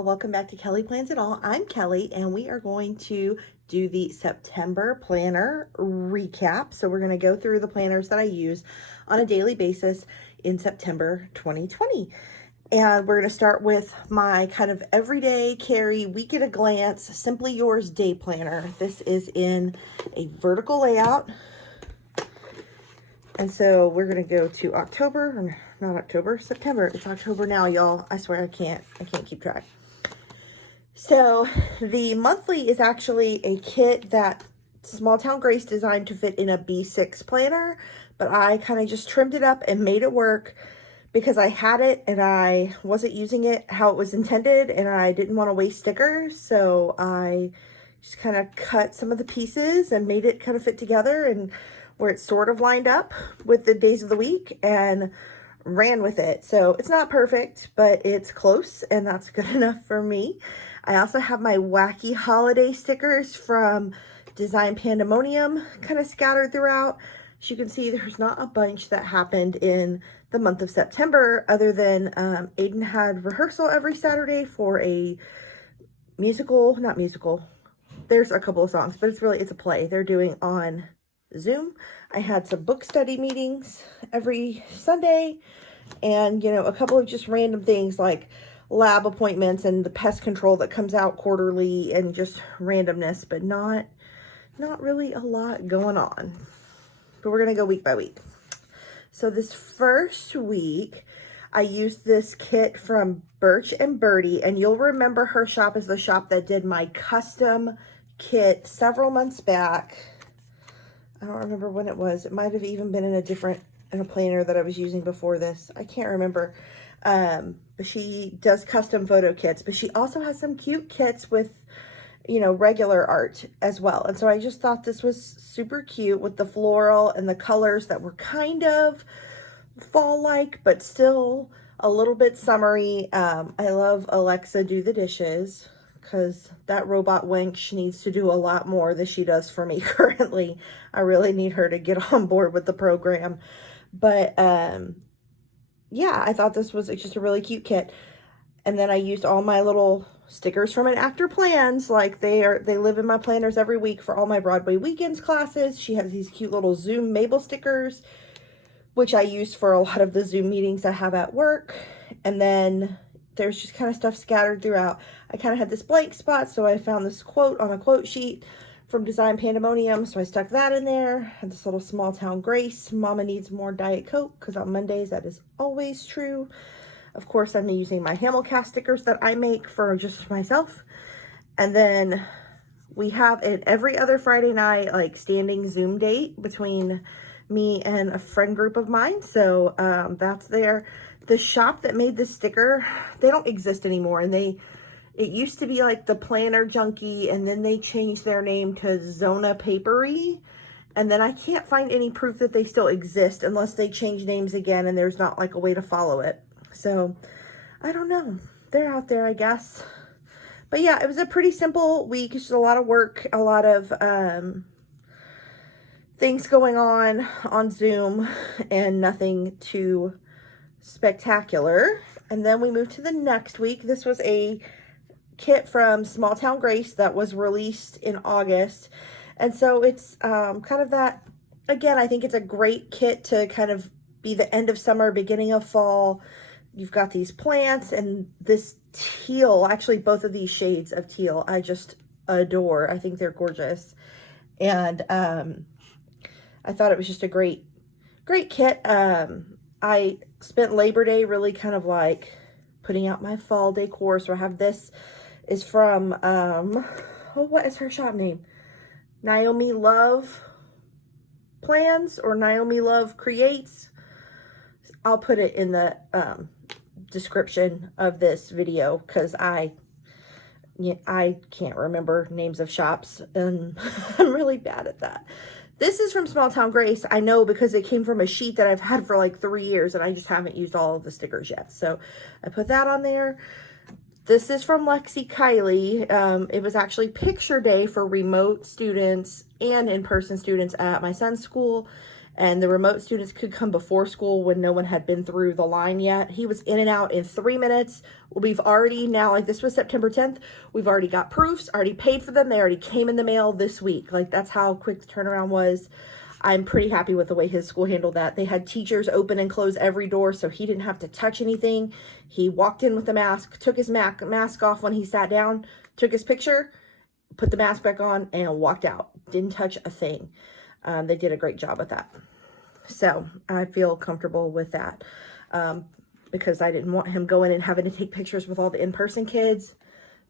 y'all. Welcome back to Kelly Plans It All. I'm Kelly, and we are going to do the September planner recap. So we're going to go through the planners that I use on a daily basis in September 2020. And we're going to start with my kind of everyday carry, week at a glance, Simply Yours day planner. This is in a vertical layout. And so we're going to go to October, or not October, September. It's October now, y'all. I swear I can't keep track. So the monthly is actually a kit that Small Town Grace designed to fit in a B6 planner, but I kind of just trimmed it up and made it work because I had it and I wasn't using it how it was intended and I didn't want to waste stickers. So I just kind of cut some of the pieces and made it kind of fit together and where it's sort of lined up with the days of the week and ran with it. So it's not perfect, but it's close and that's good enough for me. I also have my wacky holiday stickers from Design Pandemonium kind of scattered throughout. As you can see, there's not a bunch that happened in the month of September other than Aiden had rehearsal every Saturday for a not musical. There's a couple of songs, but it's a play they're doing on Zoom. I had some book study meetings every Sunday and, a couple of just random things like lab appointments and the pest control that comes out quarterly and just randomness, but not really a lot going on. But we're going to go week by week. So this first week, I used this kit from Birch and Birdie, and you'll remember her shop is the shop that did my custom kit several months back. I don't remember when it was. It might have even been in a planner that I was using before this. I can't remember. But she does custom photo kits, but she also has some cute kits with, regular art as well. And so I just thought this was super cute with the floral and the colors that were kind of fall-like, but still a little bit summery. I love Alexa Do the Dishes, because that robot wench needs to do a lot more than she does for me currently. I really need her to get on board with the program. But yeah, I thought this was just a really cute kit. And then I used all my little stickers from an Actor Plans. Like they live in my planners every week for all my Broadway weekends classes. She has these cute little Zoom Mabel stickers, which I use for a lot of the Zoom meetings I have at work. And then there's just kind of stuff scattered throughout. I kind of had this blank spot, so I found this quote on a quote sheet from Design Pandemonium, so I stuck that in there. Had this little Small Town Grace, Mama Needs More Diet Coke, because on Mondays that is always true. Of course, I'm using my Hamilcast stickers that I make for just myself. And then we have an every other Friday night, like, standing Zoom date between me and a friend group of mine. So that's there. The shop that made this sticker, they don't exist anymore. And it used to be like the Planner Junkie, and then they changed their name to Zona Papery. And then I can't find any proof that they still exist unless they change names again and there's not like a way to follow it. So I don't know. They're out there, I guess. But yeah, it was a pretty simple week. It's just a lot of work, a lot of things going on Zoom, and nothing too spectacular. And then we moved to the next week. This was a kit from Small Town Grace that was released in August. And so it's kind of that, again, I think it's a great kit to kind of be the end of summer, beginning of fall. You've got these plants and this teal, actually both of these shades of teal, I just adore. I think they're gorgeous. And I thought it was just a great kit. I spent Labor Day really kind of like putting out my fall decor. So I have this is from, what is her shop name? Naomi Love Plans or Naomi Love Creates. I'll put it in the description of this video because I can't remember names of shops and I'm really bad at that. This is from Small Town Grace. I know because it came from a sheet that I've had for like 3 years and I just haven't used all of the stickers yet. So I put that on there. This is from Lexi Kylie. It was actually picture day for remote students and in-person students at my son's school. and the remote students could come before school when no one had been through the line yet. He was in and out in 3 minutes. We've already now, like this was September 10th, we've already got proofs, already paid for them. They already came in the mail this week. Like that's how quick the turnaround was. I'm pretty happy with the way his school handled that. They had teachers open and close every door, so he didn't have to touch anything. He walked in with the mask, took his mask off when he sat down, took his picture, put the mask back on, and walked out. Didn't touch a thing. They did a great job with that. So I feel comfortable with that because I didn't want him going and having to take pictures with all the in-person kids.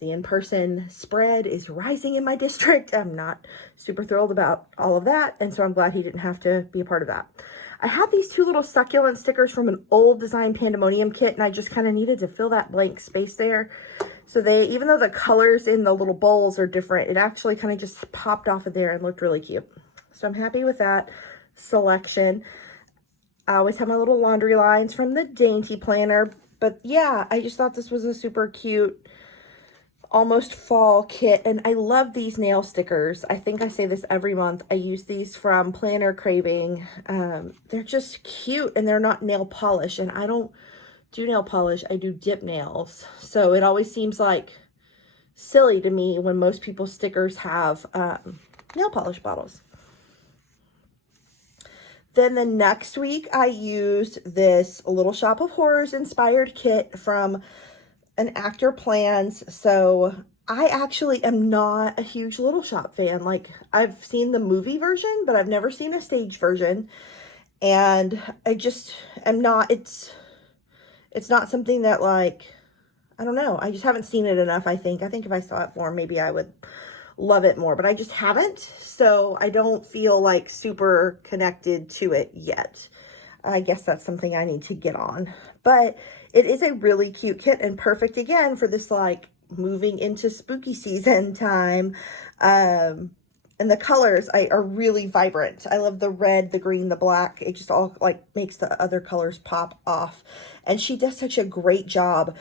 The in-person spread is rising in my district. I'm not super thrilled about all of that. And so I'm glad he didn't have to be a part of that. I had these 2 little succulent stickers from an old Design Pandemonium kit, and I just kind of needed to fill that blank space there. So they, even though the colors in the little bowls are different, it actually kind of just popped off of there and looked really cute. So I'm happy with that selection. I always have my little laundry lines from the Dainty Planner. But yeah, I just thought this was a super cute almost fall kit, and I love these nail stickers. I think I say this every month. I use these from Planner Craving. They're just cute, and they're not nail polish, and I don't do nail polish. I do dip nails, so it always seems like silly to me when most people's stickers have nail polish bottles. Then the next week I used this Little Shop of Horrors inspired kit from an Actor Plans. So I actually am not a huge Little Shop fan. Like I've seen the movie version, but I've never seen a stage version. And I just am not, it's not something that like, I don't know. I just haven't seen it enough, I think. I think if I saw it more, maybe I would love it more, but I just haven't. So I don't feel like super connected to it yet. I guess that's something I need to get on. But it is a really cute kit and perfect again for this like moving into spooky season time. And the colors are really vibrant. I love the red, the green, the black. It just all like makes the other colors pop off. And she does such a great job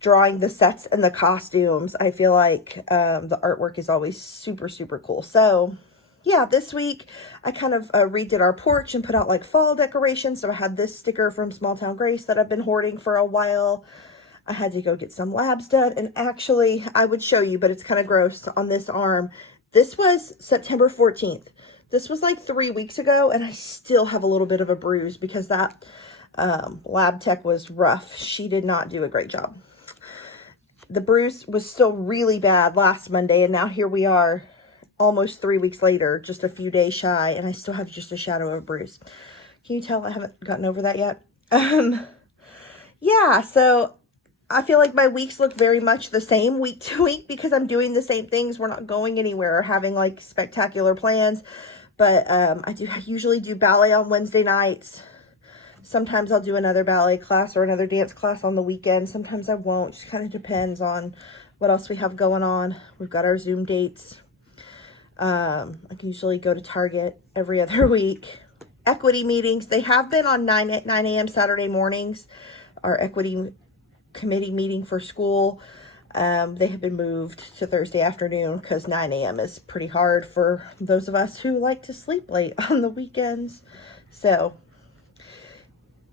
drawing the sets and the costumes. I feel like the artwork is always super, super cool. So yeah, this week I kind of redid our porch and put out like fall decorations. So I had this sticker from Small Town Grace that I've been hoarding for a while. I had to go get some labs done. And actually, I would show you, but it's kind of gross on this arm. This was September 14th. This was like 3 weeks ago, and I still have a little bit of a bruise because that lab tech was rough. She did not do a great job. The bruise was still really bad last Monday, and now here we are almost 3 weeks later, just a few days shy, and I still have just a shadow of a bruise. Can you tell I haven't gotten over that yet? Yeah, so I feel like my weeks look very much the same week to week because I'm doing the same things. We're not going anywhere or having like spectacular plans, but I usually do ballet on Wednesday nights. Sometimes I'll do another ballet class or another dance class on the weekend. Sometimes I won't. Just kind of depends on what else we have going on. We've got our Zoom dates. I can usually go to Target every other week. Equity meetings. They have been on 9 a.m. Saturday mornings. Our equity committee meeting for school. They have been moved to Thursday afternoon because 9 a.m. is pretty hard for those of us who like to sleep late on the weekends. So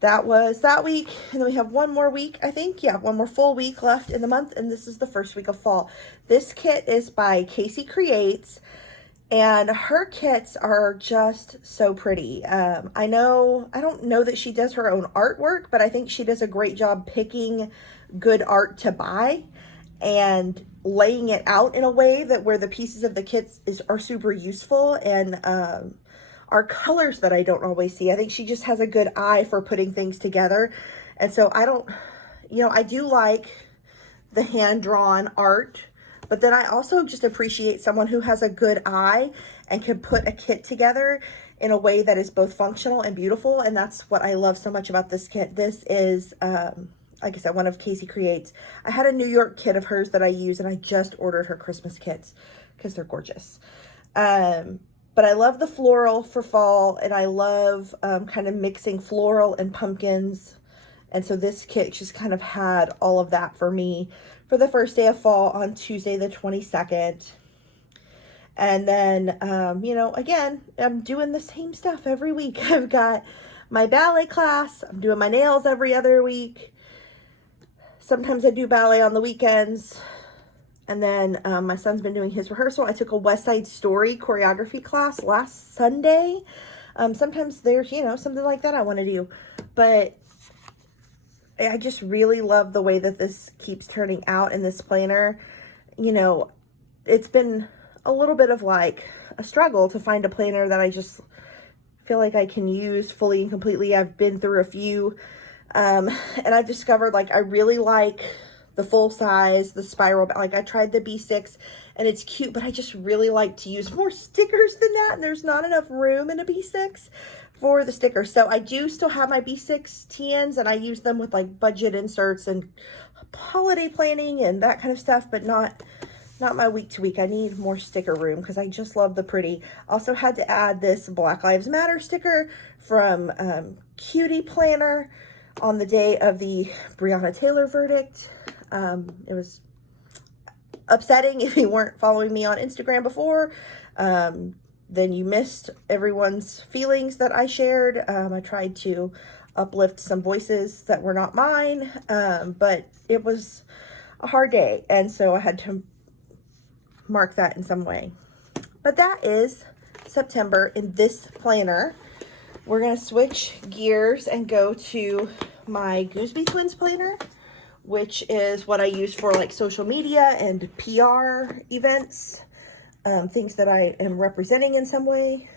that was that week, and then we have one more week, I think. Yeah, one more full week left in the month, and this is the first week of fall. This kit is by Casey Creates, and her kits are just so pretty. I don't know that she does her own artwork, but I think she does a great job picking good art to buy and laying it out in a way that where the pieces of the kits are super useful and are colors that I don't always see. I think she just has a good eye for putting things together. And so I do like the hand-drawn art, but then I also just appreciate someone who has a good eye and can put a kit together in a way that is both functional and beautiful. And that's what I love so much about this kit. This is, like I said, one of Casey Creates. I had a New York kit of hers that I use, and I just ordered her Christmas kits because they're gorgeous. But I love the floral for fall, and I love kind of mixing floral and pumpkins. And so this kit just kind of had all of that for me for the first day of fall on Tuesday the 22nd. And then, again, I'm doing the same stuff every week. I've got my ballet class. I'm doing my nails every other week. Sometimes I do ballet on the weekends. And then my son's been doing his rehearsal. I took a West Side Story choreography class last Sunday. Sometimes there's, something like that I want to do. But I just really love the way that this keeps turning out in this planner. It's been a little bit of like a struggle to find a planner that I just feel like I can use fully and completely. I've been through a few, and I've discovered like I really like the full size, the spiral. Like I tried the B6 and it's cute, but I just really like to use more stickers than that, and there's not enough room in a B6 for the stickers. So I do still have my B6 TNs, and I use them with like budget inserts and holiday planning and that kind of stuff, but not my week to week. I need more sticker room because I just love the pretty. Also had to add this Black Lives Matter sticker from Cutie Planner on the day of the Breonna Taylor verdict. It was upsetting. If you weren't following me on Instagram before, then you missed everyone's feelings that I shared. I tried to uplift some voices that were not mine, but it was a hard day, and so I had to mark that in some way. But that is September in this planner. We're going to switch gears and go to my Gooseby Twins planner, which is what I use for like social media and PR events, things that I am representing in some way.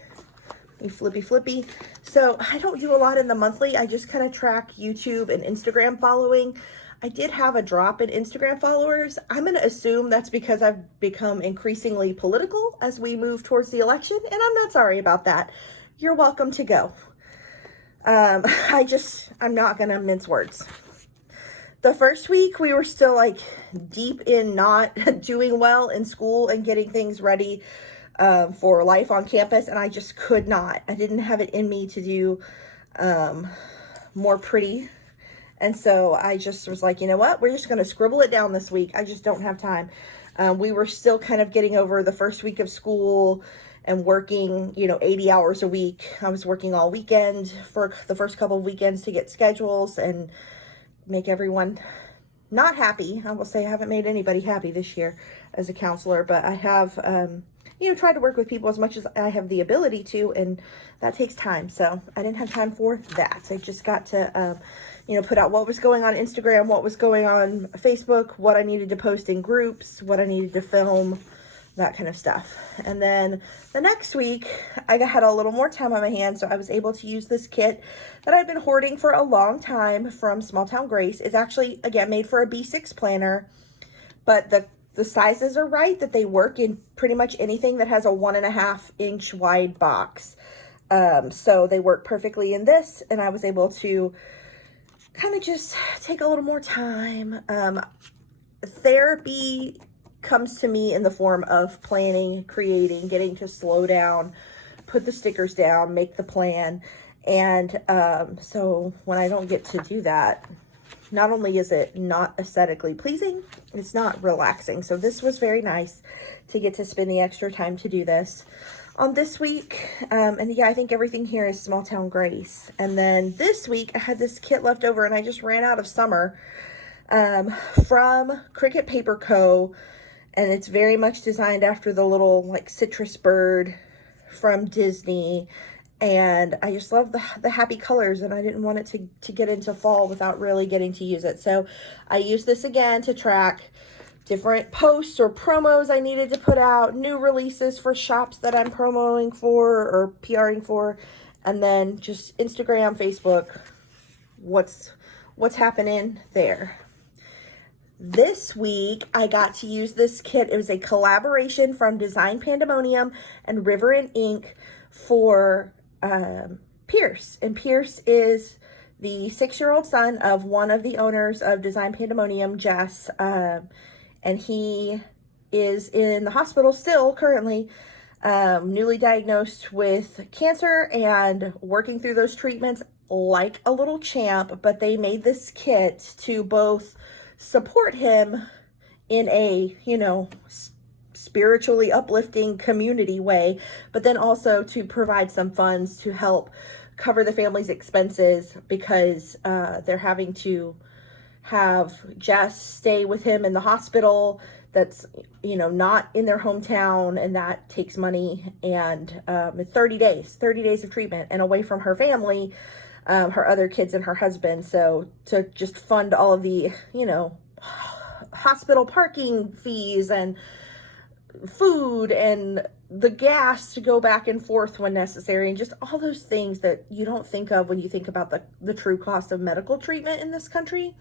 Flippy. So I don't do a lot in the monthly. I just kind of track YouTube and Instagram following. I did have a drop in Instagram followers. I'm going to assume that's because I've become increasingly political as we move towards the election, and I'm not sorry about that. You're welcome to go. I'm not going to mince words. The first week, we were still like deep in not doing well in school and getting things ready for life on campus, and I just could not. I didn't have it in me to do more pretty. And so I just was like, you know what? We're just going to scribble it down this week. I just don't have time. We were still kind of getting over the first week of school and working, 80 hours a week. I was working all weekend for the first couple of weekends to get schedules and make everyone not happy. I will say I haven't made anybody happy this year as a counselor, but I have, tried to work with people as much as I have the ability to, and that takes time. So I didn't have time for that. I just got to, put out what was going on Instagram, what was going on Facebook, what I needed to post in groups, what I needed to film, that kind of stuff. And then the next week, I had a little more time on my hands, so I was able to use this kit that I've been hoarding for a long time from Small Town Grace. It's actually, again, made for a B6 planner, but the sizes are right, that they work in pretty much anything that has a 1.5 inch wide box. So they work perfectly in this, and I was able to kind of just take a little more time. Therapy comes to me in the form of planning, creating, getting to slow down, put the stickers down, make the plan. And so when I don't get to do that, not only is it not aesthetically pleasing, it's not relaxing. So this was very nice to get to spend the extra time to do this on this week. And yeah, I think everything here is Small Town Grace. And then this week I had this kit left over, and I just ran out of summer from Cricket Paper Co. And it's very much designed after the little like citrus bird from Disney. And I just love the happy colors, and I didn't want it to get into fall without really getting to use it. So I used this again to track different posts or promos I needed to put out, new releases for shops that I'm promoting for or PRing for, and then just Instagram, Facebook, what's happening there. This week, I got to use this kit. It was a collaboration from Design Pandemonium and River and Ink for Pierce. And Pierce is the 6-year-old son of one of the owners of Design Pandemonium, Jess. And he is in the hospital still currently, newly diagnosed with cancer and working through those treatments like a little champ. But they made this kit to both support him in a, spiritually uplifting community way, but then also to provide some funds to help cover the family's expenses, because they're having to have Jess stay with him in the hospital that's, you know, not in their hometown, and that takes money, and 30 days of treatment and away from her family, her other kids and her husband. So to just fund all of the, you know, hospital parking fees and food and the gas to go back and forth when necessary, and just all those things that you don't think of when you think about the true cost of medical treatment in this country.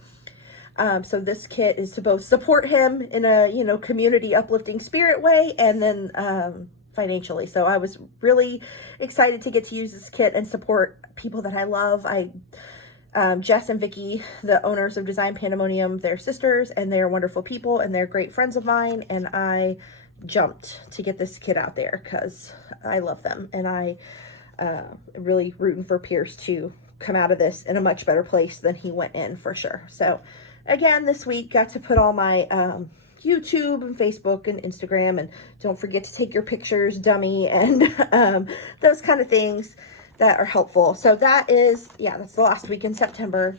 So this kit is to both support him in a, you know, community uplifting spirit way, and then financially. So I was really excited to get to use this kit and support people that I love. Jess and Vicky, the owners of Design Pandemonium, they're sisters, and they're wonderful people, and they're great friends of mine, and I jumped to get this kit out there because I love them, and I really rooting for Pierce to come out of this in a much better place than he went in, for sure. So again, this week got to put all my YouTube and Facebook and Instagram, and don't forget to take your pictures, dummy, and those kind of things that are helpful. So that is, yeah, that's the last week in September.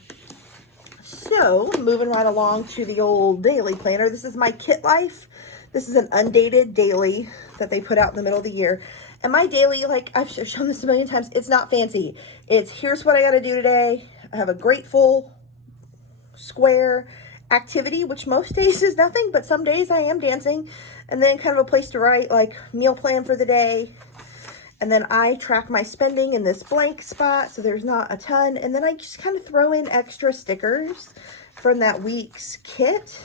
So moving right along to the old daily planner. This is my Kit Life. This is an undated daily that they put out in the middle of the year. And my daily, like I've shown this a million times, it's not fancy. It's here's what I got to do today. I have a grateful square activity, which most days is nothing, but some days I am dancing. And then kind of a place to write like meal plan for the day. And then I track my spending in this blank spot, so there's not a ton. And then I just kind of throw in extra stickers from that week's kit.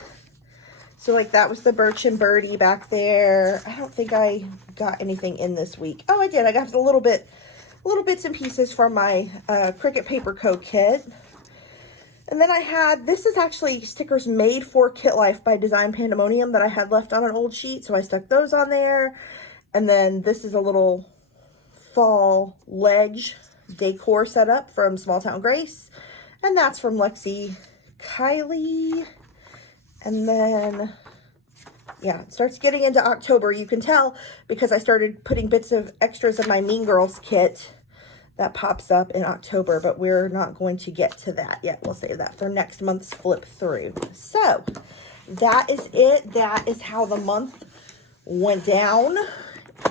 So like that was the Birch and Birdie back there. I don't think I got anything in this week. Oh, I did. I got little bits and pieces from my Cricut Paper Co. kit. And then I had, this is actually stickers made for Kit Life by Design Pandemonium that I had left on an old sheet, so I stuck those on there. And then this is a little fall ledge decor setup from Small Town Grace, and that's from Lexi Kylie. And then, yeah, it starts getting into October. You can tell because I started putting bits of extras of my Mean Girls kit that pops up in October, but we're not going to get to that yet. We'll save that for next month's flip through. So that is it. That is how the month went down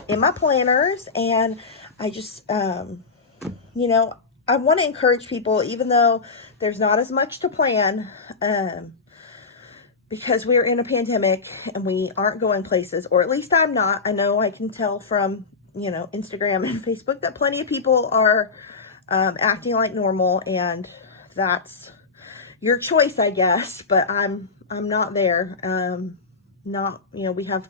in my planners. And I just, you know, I want to encourage people, even though there's not as much to plan, because we're in a pandemic and we aren't going places, or at least I'm not. I know I can tell from, you know, Instagram and Facebook that plenty of people are acting like normal, and that's your choice, I guess, but I'm not there. Not, you know, we have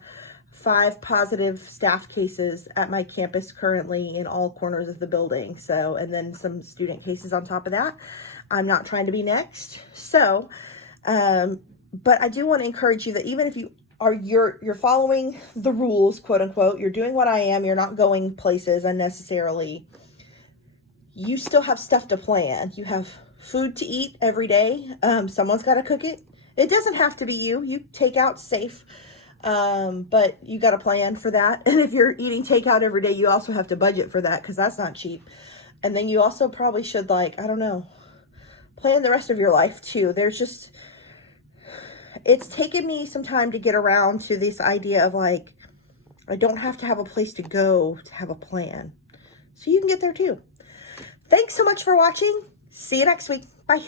5 positive staff cases at my campus currently in all corners of the building. So, and then some student cases on top of that. I'm not trying to be next. So, but I do want to encourage you that even if you are, you're following the rules, quote unquote, you're doing what I am, you're not going places unnecessarily, you still have stuff to plan. You have food to eat every day. Someone's got to cook it. It doesn't have to be you. You take out safe. But you got to plan for that. And if you're eating takeout every day, you also have to budget for that, because that's not cheap. And then you also probably should, like, I don't know, plan the rest of your life too. There's just, it's taken me some time to get around to this idea of like, I don't have to have a place to go to have a plan. So you can get there too. Thanks so much for watching. See you next week. Bye.